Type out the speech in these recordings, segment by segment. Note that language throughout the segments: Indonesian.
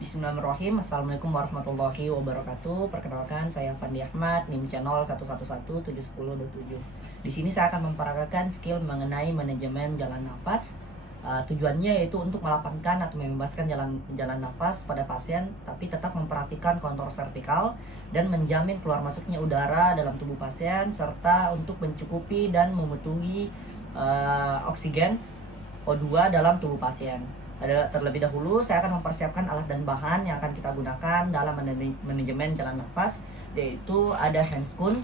Bismillahirrahmanirrahim. Assalamualaikum warahmatullahi wabarakatuh. Perkenalkan, saya Fandi Ahmad, NIM channel 1117710.7. Di sini saya akan memperagakan skill mengenai manajemen jalan nafas. Tujuannya yaitu untuk melapangkan atau membebaskan jalan nafas pada pasien, tapi tetap memperhatikan kontur vertikal dan menjamin keluar masuknya udara dalam tubuh pasien, serta untuk mencukupi dan memenuhi oksigen O2 dalam tubuh pasien. Terlebih dahulu saya akan mempersiapkan alat dan bahan yang akan kita gunakan dalam manajemen jalan nafas, yaitu ada handscoon,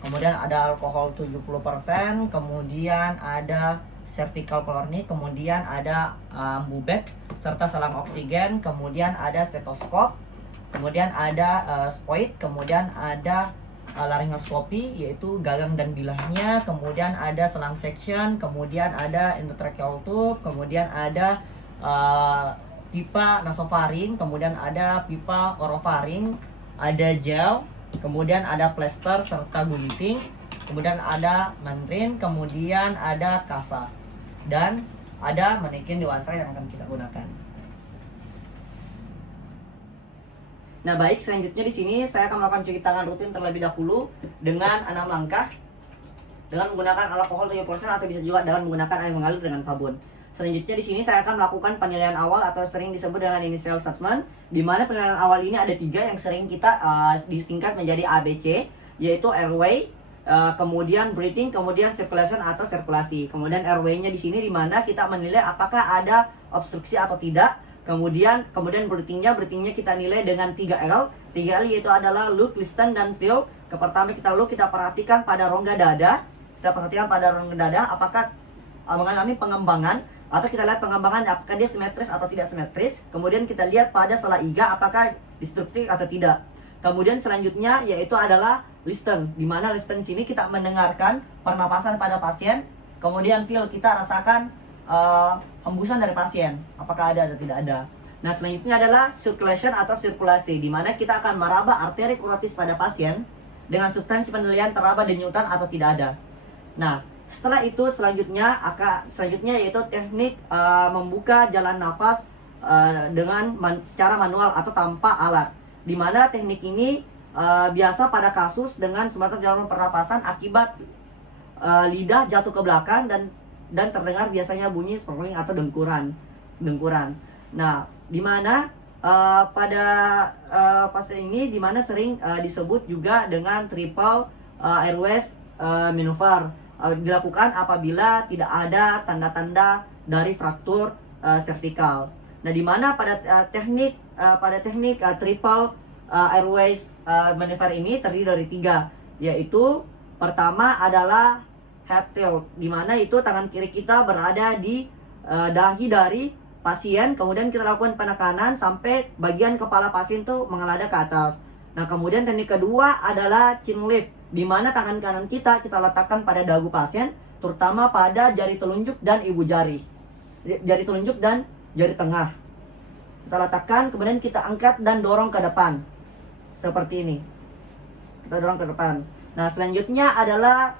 kemudian ada alkohol 70%, kemudian ada cervical chlornic, kemudian ada bubek serta selang oksigen, kemudian ada stetoskop, kemudian ada spoid, kemudian ada laryngoskopi yaitu gagang dan bilahnya, kemudian ada selang section, kemudian ada endotracheal tube, kemudian ada pipa nasofaring, kemudian ada pipa orofaring, ada gel, kemudian ada plester serta gunting, kemudian ada mandrin, kemudian ada kasa, dan ada manekin dewasa yang akan kita gunakan. Nah baik, selanjutnya di sini saya akan melakukan cuci tangan rutin terlebih dahulu dengan 6 langkah dengan menggunakan alkohol 7% atau bisa juga dengan menggunakan air mengalir dengan sabun. Selanjutnya di sini saya akan melakukan penilaian awal atau sering disebut dengan initial assessment, di mana penilaian awal ini ada 3 yang sering kita disingkat menjadi ABC, yaitu airway, kemudian breathing, kemudian circulation atau sirkulasi. Kemudian airway-nya di sini di mana kita menilai apakah ada obstruksi atau tidak. Kemudian breathing-nya kita nilai dengan 3L. 3L yaitu adalah look, listen, dan feel. Pertama kita look, kita perhatikan pada rongga dada. Kita perhatikan pada rongga dada apakah mengalami pengembangan, atau kita lihat pengembangan apakah dia simetris atau tidak simetris. Kemudian kita lihat pada sela iga apakah destruktif atau tidak. Kemudian selanjutnya yaitu adalah listen, di mana listen di sini kita mendengarkan pernapasan pada pasien. Kemudian feel, kita rasakan hembusan dari pasien apakah ada atau tidak ada. Nah selanjutnya adalah circulation atau sirkulasi, di mana kita akan meraba arteri korotis pada pasien dengan substansi penilaian teraba denyutan atau tidak ada. Nah setelah itu selanjutnya yaitu teknik membuka jalan nafas secara manual atau tanpa alat, di mana teknik ini biasa pada kasus dengan sumbatan jalan pernapasan akibat lidah jatuh ke belakang dan terdengar biasanya bunyi sparkling atau dengkuran. Nah, di mana pada pasien ini di mana sering disebut juga dengan triple airways maneuver, dilakukan apabila tidak ada tanda-tanda dari fraktur cervical. Nah, di mana pada teknik triple airways maneuver ini terdiri dari 3, yaitu pertama adalah head tilt, di mana itu tangan kiri kita berada di dahi dari pasien, kemudian kita lakukan penekanan sampai bagian kepala pasien tuh mengelada ke atas. Nah, kemudian teknik kedua adalah chin lift, di mana tangan kanan kita letakkan pada dagu pasien, terutama pada jari telunjuk dan ibu jari. Jari telunjuk dan jari tengah. Kita letakkan, kemudian kita angkat dan dorong ke depan. Seperti ini. Kita dorong ke depan. Nah, selanjutnya adalah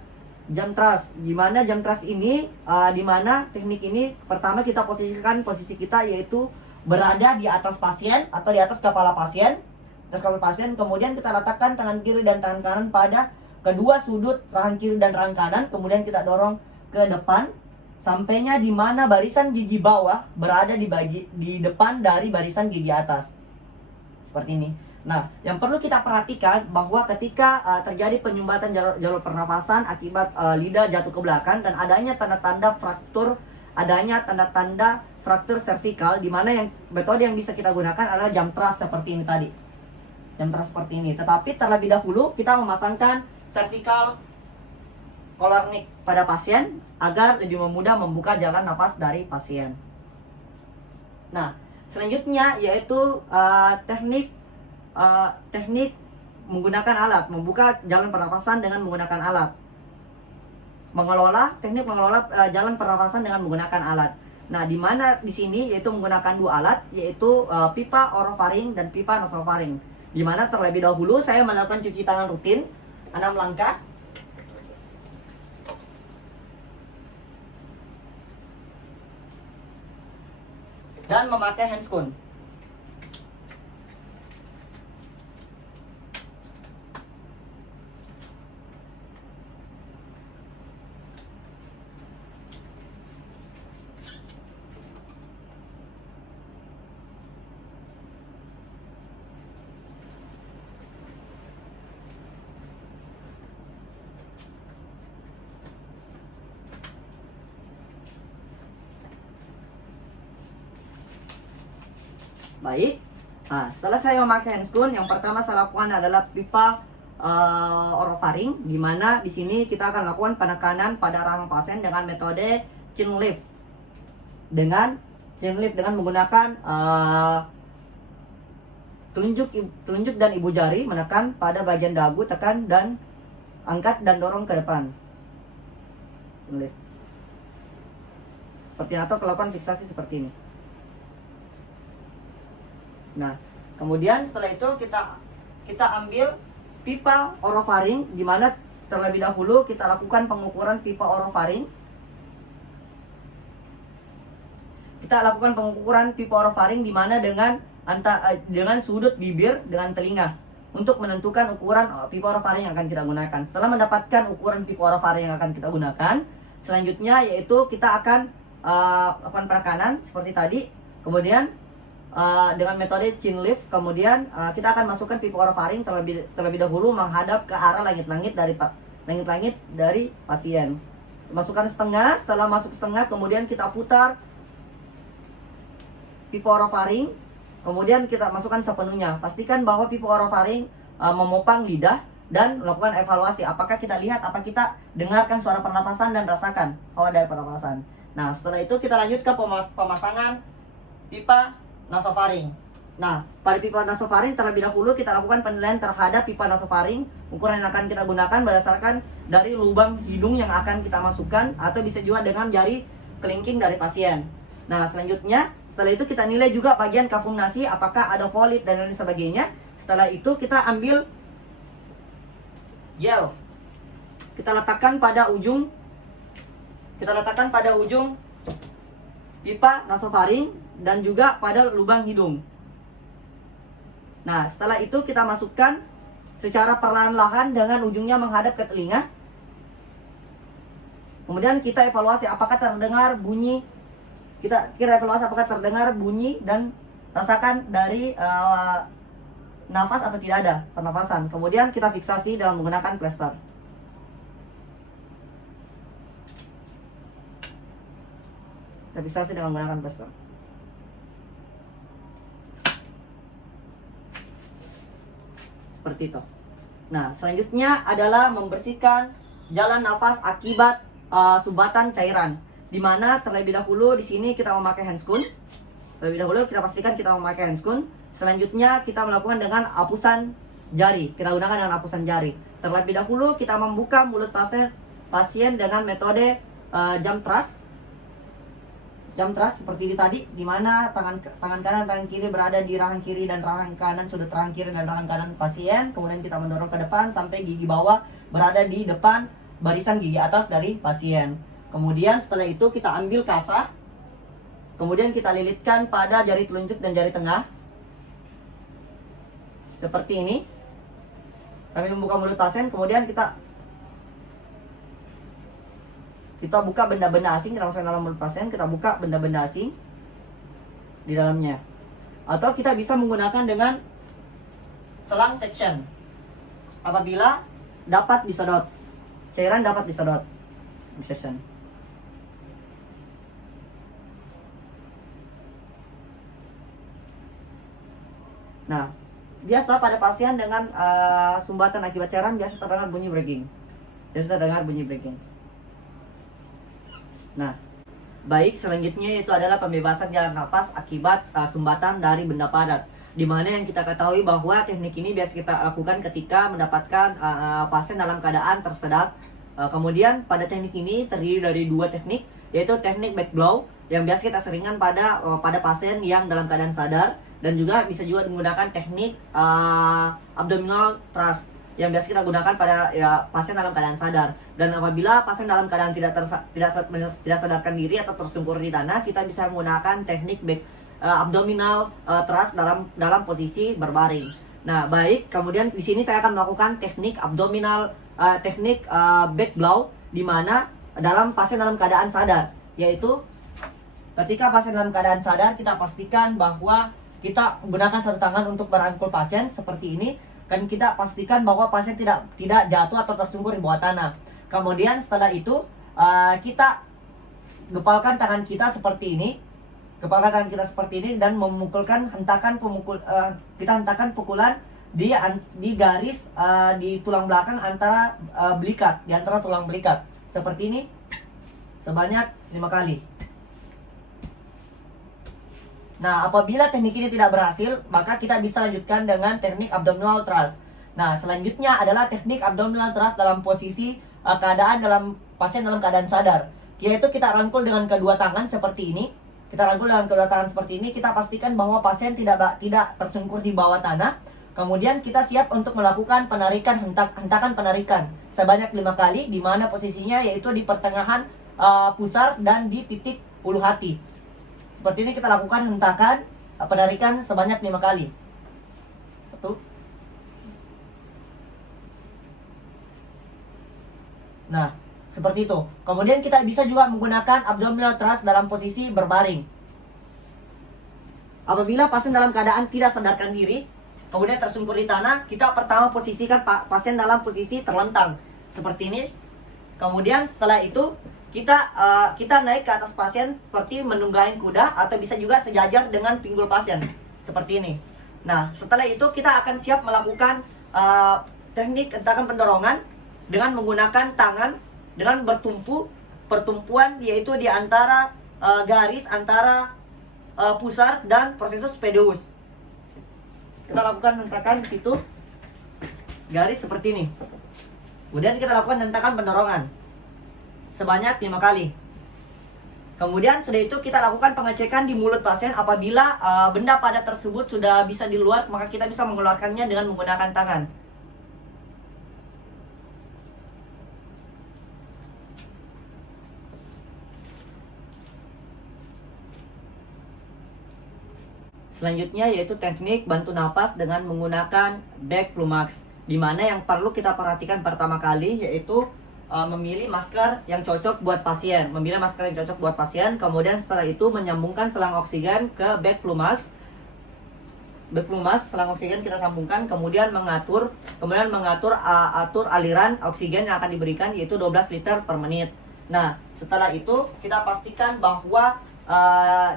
jump thrust, di mana jump thrust ini di mana teknik ini pertama kita posisikan posisi kita yaitu berada di atas pasien atau di atas kepala pasien. Kemudian kita letakkan tangan kiri dan tangan kanan pada kedua sudut rahang kiri dan rahang kanan, kemudian kita dorong ke depan sampainya di mana barisan gigi bawah berada di depan dari barisan gigi atas. Seperti ini. Nah, yang perlu kita perhatikan bahwa ketika terjadi penyumbatan jalur pernapasan akibat lidah jatuh ke belakang dan adanya tanda-tanda fraktur cervical, di mana yang metode yang bisa kita gunakan adalah jump thrust seperti ini tadi. Jump thrust seperti ini. Tetapi terlebih dahulu kita memasangkan cervical chlornic pada pasien agar lebih mudah membuka jalan nafas dari pasien. Nah, selanjutnya yaitu teknik menggunakan alat, membuka jalan pernapasan dengan menggunakan alat. Teknik mengelola jalan pernapasan dengan menggunakan alat. Nah, di mana di sini yaitu menggunakan 2 alat, yaitu pipa orofaring dan pipa nasofaring. Di mana terlebih dahulu saya melakukan cuci tangan rutin 6 langkah. Dan memakai handscoon. Baik. Nah, setelah saya memakai handscoon, yang pertama saya lakukan adalah pipa orofaring, di mana di sini kita akan lakukan penekanan pada rahang pasien dengan metode chin lift. Dengan menggunakan telunjuk dan ibu jari menekan pada bagian dagu, tekan dan angkat dan dorong ke depan. Chin lift. Seperti atau melakukan fiksasi seperti ini. Nah, kemudian setelah itu kita ambil pipa orofaring, di mana terlebih dahulu kita lakukan pengukuran pipa orofaring. Kita lakukan pengukuran pipa orofaring di mana dengan sudut bibir dengan telinga untuk menentukan ukuran pipa orofaring yang akan kita gunakan. Setelah mendapatkan ukuran pipa orofaring yang akan kita gunakan, selanjutnya yaitu kita akan lakukan penekanan seperti tadi. Kemudian dengan metode chin lift, kemudian kita akan masukkan pipa orofaring terlebih dahulu menghadap ke arah langit-langit dari pasien. Masukkan setengah, setelah masuk setengah kemudian kita putar pipa orofaring, kemudian kita masukkan sepenuhnya. Pastikan bahwa pipa orofaring memopang lidah dan melakukan evaluasi. Apakah kita lihat, apa kita dengarkan suara pernafasan dan rasakan hawa dari pernafasan. Nah, setelah itu kita lanjut ke pemasangan pipa nasofaring. Nah, pada pipa nasofaring terlebih dahulu kita lakukan penilaian terhadap pipa nasofaring. Ukuran yang akan kita gunakan berdasarkan dari lubang hidung yang akan kita masukkan, atau bisa juga dengan jari kelingking dari pasien. Nah, selanjutnya setelah itu kita nilai juga bagian kafum nasi, apakah ada polip dan lain sebagainya. Setelah itu kita ambil gel, kita letakkan pada ujung pipa nasofaring dan juga pada lubang hidung. Nah, setelah itu kita masukkan secara perlahan-lahan dengan ujungnya menghadap ke telinga. Kemudian kita evaluasi apakah terdengar bunyi. Kita evaluasi apakah terdengar bunyi dan rasakan dari nafas atau tidak ada pernafasan. Kemudian kita fiksasi dengan menggunakan plester. Kita fiksasi dengan menggunakan plester. Seperti itu. Nah, selanjutnya adalah membersihkan jalan nafas akibat sumbatan cairan. Di mana terlebih dahulu di sini kita memakai handscoon. Terlebih dahulu kita pastikan kita memakai handscoon. Selanjutnya kita melakukan dengan apusan jari. Kita gunakan dengan apusan jari. Terlebih dahulu kita membuka mulut pasien dengan metode jam trust. Jam trust seperti ini tadi, di mana tangan kanan, tangan kiri berada di rahang kiri dan rahang kanan, sudut rahang kiri dan rahang kanan pasien. Kemudian kita mendorong ke depan sampai gigi bawah berada di depan barisan gigi atas dari pasien. Kemudian setelah itu kita ambil kasah, kemudian kita lilitkan pada jari telunjuk dan jari tengah seperti ini sambil membuka mulut pasien. Kemudian kita buka benda-benda asing, kita masukkan dalam mulut pasien, kita buka benda-benda asing di dalamnya. Atau kita bisa menggunakan dengan selang section apabila dapat disedot, cairan dapat disedot. Section. Nah, biasa pada pasien dengan sumbatan akibat cairan biasa terdengar bunyi breathing. Nah, baik, selanjutnya itu adalah pembebasan jalan nafas akibat sumbatan dari benda padat. Di mana yang kita ketahui bahwa teknik ini biasa kita lakukan ketika mendapatkan pasien dalam keadaan tersedak. Kemudian pada teknik ini terdiri dari dua teknik, yaitu teknik back blow yang biasa kita seringkan pada pasien yang dalam keadaan sadar, dan juga bisa juga menggunakan teknik abdominal thrust yang biasa kita gunakan pada pasien dalam keadaan sadar. Dan apabila pasien dalam keadaan tidak sadarkan diri atau tersungkur di tanah, kita bisa menggunakan teknik abdominal thrust dalam posisi berbaring. Nah, baik, kemudian di sini saya akan melakukan teknik back blow, di mana dalam pasien dalam keadaan sadar, yaitu ketika pasien dalam keadaan sadar kita pastikan bahwa kita menggunakan satu tangan untuk merangkul pasien seperti ini. Kan kita pastikan bahwa pasien tidak jatuh atau tersungkur di bawah tanah. Kemudian setelah itu kita gepalkan tangan kita seperti ini kepala tangan kita seperti ini dan memukulkan kita hentakan pukulan di garis di tulang belakang antara belikat, di antara tulang belikat seperti ini sebanyak 5 kali. Nah, apabila teknik ini tidak berhasil, maka kita bisa lanjutkan dengan teknik abdominal thrust. Nah, selanjutnya adalah teknik abdominal thrust dalam posisi pasien dalam keadaan sadar, yaitu kita rangkul dengan kedua tangan seperti ini. Kita rangkul dengan kedua tangan seperti ini. Kita pastikan bahwa pasien tidak tersungkur di bawah tanah. Kemudian kita siap untuk melakukan hentakan penarikan sebanyak 5 kali, di mana posisinya yaitu di pertengahan pusar dan di titik ulu hati. Seperti ini kita lakukan hentakan penarikan sebanyak 5 kali. Nah, seperti itu. Kemudian kita bisa juga menggunakan abdominal thrust dalam posisi berbaring. Apabila pasien dalam keadaan tidak sadarkan diri, kemudian tersungkur di tanah, kita pertama posisikan pasien dalam posisi terlentang seperti ini. Kemudian setelah itu kita naik ke atas pasien seperti menunggangi kuda, atau bisa juga sejajar dengan pinggul pasien seperti ini. Nah, setelah itu kita akan siap melakukan teknik hentakan pendorongan dengan menggunakan tangan dengan pertumpuan yaitu di antara garis antara pusar dan processus pedeus. Kita lakukan hentakan di situ, garis seperti ini. Kemudian kita lakukan hentakan pendorongan sebanyak 5 kali. Kemudian sudah itu kita lakukan pengecekan di mulut pasien. Apabila benda padat tersebut sudah bisa di luar, maka kita bisa mengeluarkannya dengan menggunakan tangan. Selanjutnya yaitu teknik bantu napas dengan menggunakan back Flumax, di mana yang perlu kita perhatikan pertama kali yaitu memilih masker yang cocok buat pasien. Kemudian setelah itu menyambungkan selang oksigen ke back Flumax. Selang oksigen kita sambungkan, kemudian mengatur aliran oksigen yang akan diberikan yaitu 12 liter per menit. Nah, setelah itu kita pastikan bahwa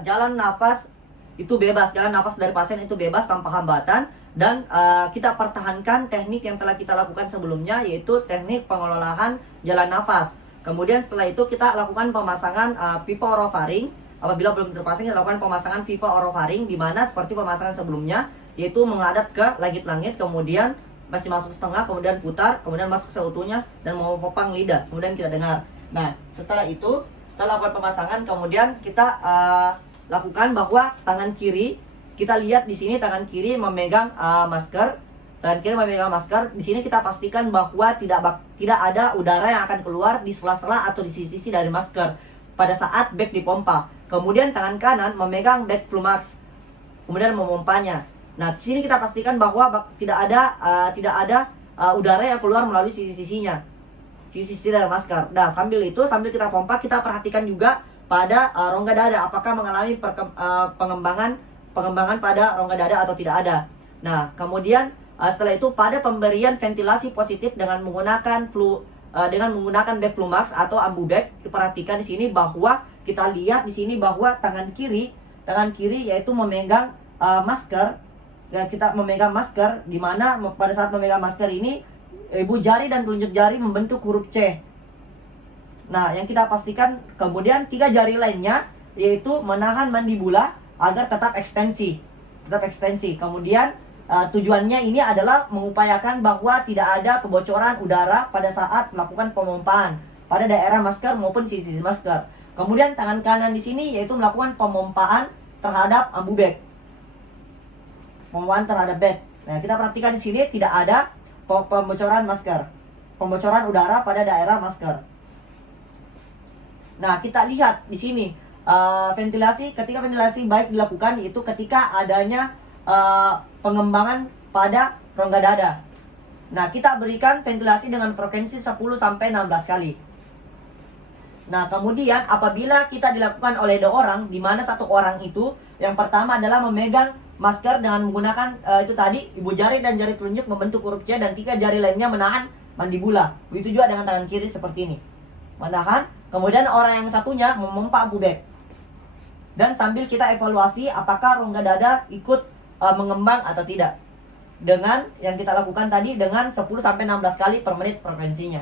jalan nafas dari pasien itu bebas tanpa hambatan, dan kita pertahankan teknik yang telah kita lakukan sebelumnya yaitu teknik pengelolaan jalan nafas. Kemudian setelah itu kita lakukan pemasangan pipa orofaring. Apabila belum terpasang, kita lakukan pemasangan pipa orofaring, di mana seperti pemasangan sebelumnya yaitu menghadap ke langit-langit, kemudian masih masuk setengah, kemudian putar, kemudian masuk seutuhnya dan memopang lidah, kemudian kita dengar. Nah, setelah lakukan pemasangan, kemudian kita lakukan bahwa tangan kiri, kita lihat di sini tangan kiri memegang masker. Di sini kita pastikan bahwa tidak ada udara yang akan keluar di sela-sela atau di sisi-sisi dari masker pada saat bag dipompa. Kemudian tangan kanan memegang bag Flumax, kemudian memompanya. Nah, di sini kita pastikan bahwa tidak ada udara yang keluar melalui sisi-sisinya, sisi-sisi dari masker. Nah, sambil kita pompa, kita perhatikan juga pada rongga dada, apakah mengalami pengembangan pada rongga dada atau tidak ada. Nah, kemudian setelah itu pada pemberian ventilasi positif dengan menggunakan bag Flumax atau ambu bag, diperhatikan di sini bahwa kita lihat di sini bahwa tangan kiri yaitu memegang masker. Ya, kita memegang masker, di mana pada saat memegang masker ini ibu jari dan telunjuk jari membentuk huruf C. Nah, yang kita pastikan kemudian 3 jari lainnya yaitu menahan mandibula agar tetap ekstensi. Kemudian tujuannya ini adalah mengupayakan bahwa tidak ada kebocoran udara pada saat melakukan pemompaan pada daerah masker maupun sisi masker. Kemudian tangan kanan di sini yaitu melakukan pemompaan terhadap ambu bag. Nah, kita perhatikan di sini tidak ada pembocoran udara pada daerah masker. Nah, kita lihat di sini ketika ventilasi baik dilakukan yaitu ketika adanya pengembangan pada rongga dada. Nah, kita berikan ventilasi dengan frekuensi 10 sampai 16 kali. Nah, kemudian apabila kita dilakukan oleh 2 orang, di mana 1 orang itu yang pertama adalah memegang masker dengan menggunakan itu tadi ibu jari dan jari telunjuk membentuk huruf C, dan 3 jari lainnya menahan mandibula. Begitu juga dengan tangan kiri seperti ini, menahan. Kemudian orang yang satunya memompa ambu bag. dan sambil kita evaluasi apakah rongga dada ikut mengembang atau tidak. Dengan yang kita lakukan tadi dengan 10-16 kali per menit frekuensinya.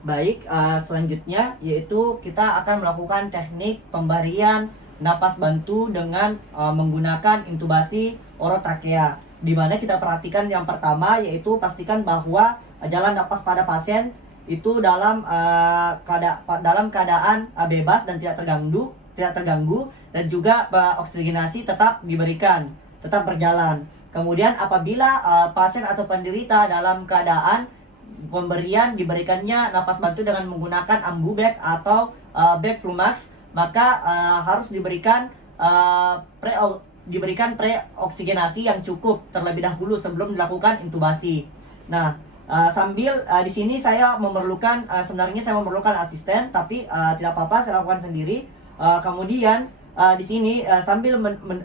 Baik, selanjutnya yaitu kita akan melakukan teknik pemberian napas bantu dengan menggunakan intubasi orotrakea. Di mana kita perhatikan yang pertama yaitu pastikan bahwa jalan napas pada pasien itu dalam keadaan bebas dan tidak terganggu dan juga oksigenasi tetap berjalan. Kemudian apabila pasien atau penderita dalam keadaan diberikannya napas bantu dengan menggunakan ambubek atau bek Flumax, maka harus diberikan preoksigenasi yang cukup terlebih dahulu sebelum dilakukan intubasi. Nah, sambil di sini saya sebenarnya saya memerlukan asisten, tapi tidak apa-apa, saya lakukan sendiri. Kemudian di sini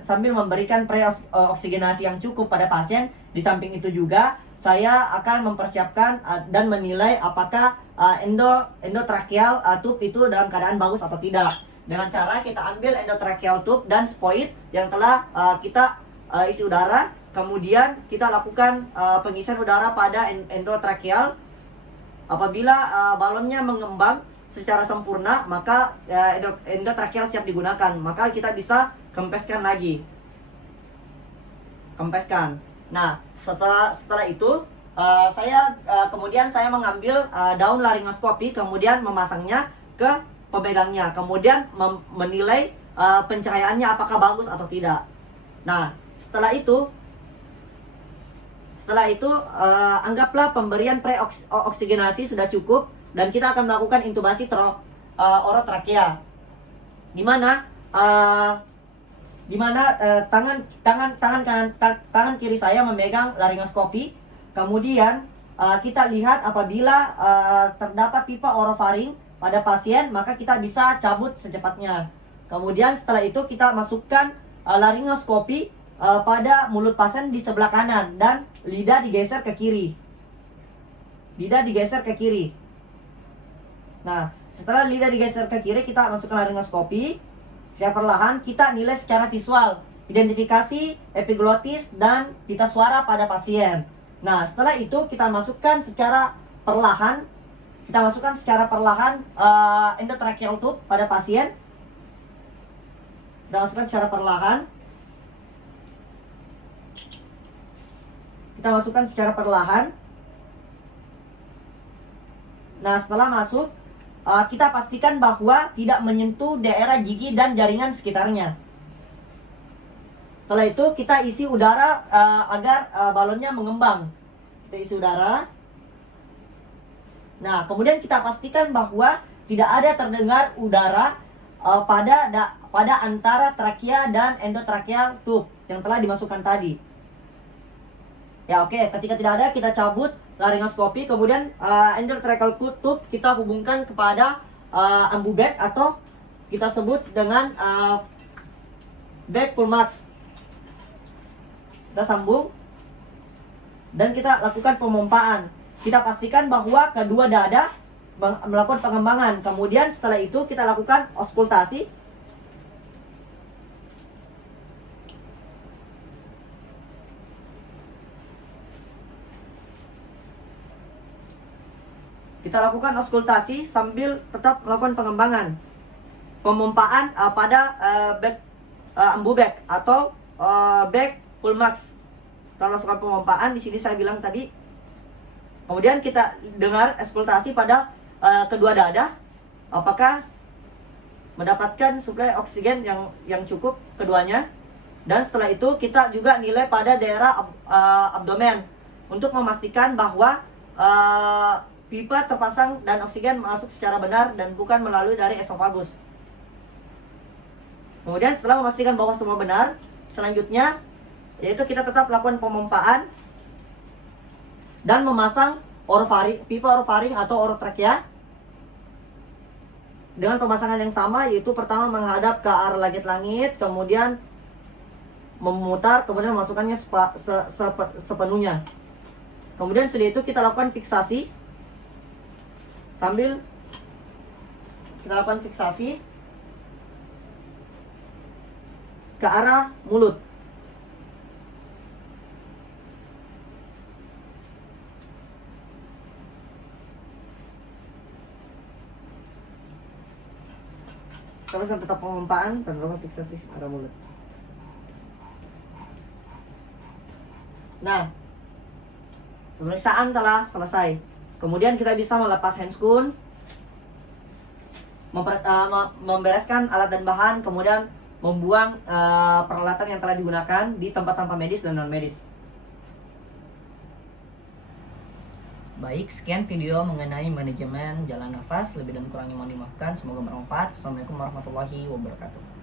sambil memberikan preoksigenasi yang cukup pada pasien, di samping itu juga saya akan mempersiapkan dan menilai apakah endotracheal tube itu dalam keadaan bagus atau tidak. Dengan cara kita ambil endotracheal tube dan spoit yang telah kita isi udara, kemudian kita lakukan pengisian udara pada endotracheal. Apabila balonnya mengembang secara sempurna, maka endotracheal siap digunakan. Maka kita bisa kempeskan lagi. Nah, setelah itu kemudian saya mengambil daun laringoskopi, kemudian memasangnya ke pemegangnya, kemudian menilai pencahayaannya apakah bagus atau tidak. Nah, setelah itu anggaplah pemberian preoksigenasi sudah cukup dan kita akan melakukan intubasi orotrakea, di mana tangan kiri saya memegang laringoskopi. Kemudian kita lihat apabila terdapat pipa orofaring pada pasien, maka kita bisa cabut secepatnya. Kemudian setelah itu kita masukkan laringoskopi pada mulut pasien di sebelah kanan dan lidah digeser ke kiri. Nah, setelah lidah digeser ke kiri, kita masukkan laringoskopi. Secara perlahan kita nilai secara visual identifikasi epiglotis dan pita suara pada pasien. Nah, setelah itu kita masukkan secara perlahan endotracheal tube pada pasien. Kita masukkan secara perlahan. Nah, setelah masuk, kita pastikan bahwa tidak menyentuh daerah gigi dan jaringan sekitarnya. Setelah itu kita isi udara agar balonnya mengembang. Kita isi udara. Nah, kemudian kita pastikan bahwa tidak ada terdengar udara pada antara trakea dan endotracheal tube yang telah dimasukkan tadi. Ya, oke. Ketika tidak ada, kita cabut laringoskopi, kemudian endotracheal tube kita hubungkan kepada ambubek atau kita sebut dengan bek Flumax. Kita sambung dan kita lakukan pemompaan. Kita pastikan bahwa kedua dada melakukan pengembangan. Kemudian setelah itu kita lakukan auskultasi. Kita lakukan auskultasi sambil tetap melakukan pengembangan. Pemompaan pada ambubek atau bek Flumax. Kita lakukan pemompaan di sini saya bilang tadi. Kemudian kita dengar auskultasi pada kedua dada, apakah mendapatkan suplai oksigen yang cukup keduanya. Dan setelah itu kita juga nilai pada daerah abdomen untuk memastikan bahwa pipa terpasang dan oksigen masuk secara benar dan bukan melalui dari esofagus. Kemudian setelah memastikan bahwa semua benar, selanjutnya yaitu kita tetap lakukan pemompaan dan memasang pipa orofaring atau orotrakea dengan pemasangan yang sama, yaitu pertama menghadap ke arah langit-langit, kemudian memutar, kemudian memasukkannya sepenuhnya. Kemudian sudah itu kita lakukan fiksasi Sambil kita lakukan fiksasi ke arah mulut. Teruskan tetap pemompaan dan lakukan fiksasi ke arah mulut. Nah, pemeriksaan telah selesai. Kemudian kita bisa melepas handscoon, membereskan alat dan bahan, kemudian membuang peralatan yang telah digunakan di tempat sampah medis dan non medis. Baik, sekian video mengenai manajemen jalan nafas. Lebih dan kurangnya mohon dimaafkan. Semoga bermanfaat. Assalamualaikum warahmatullahi wabarakatuh.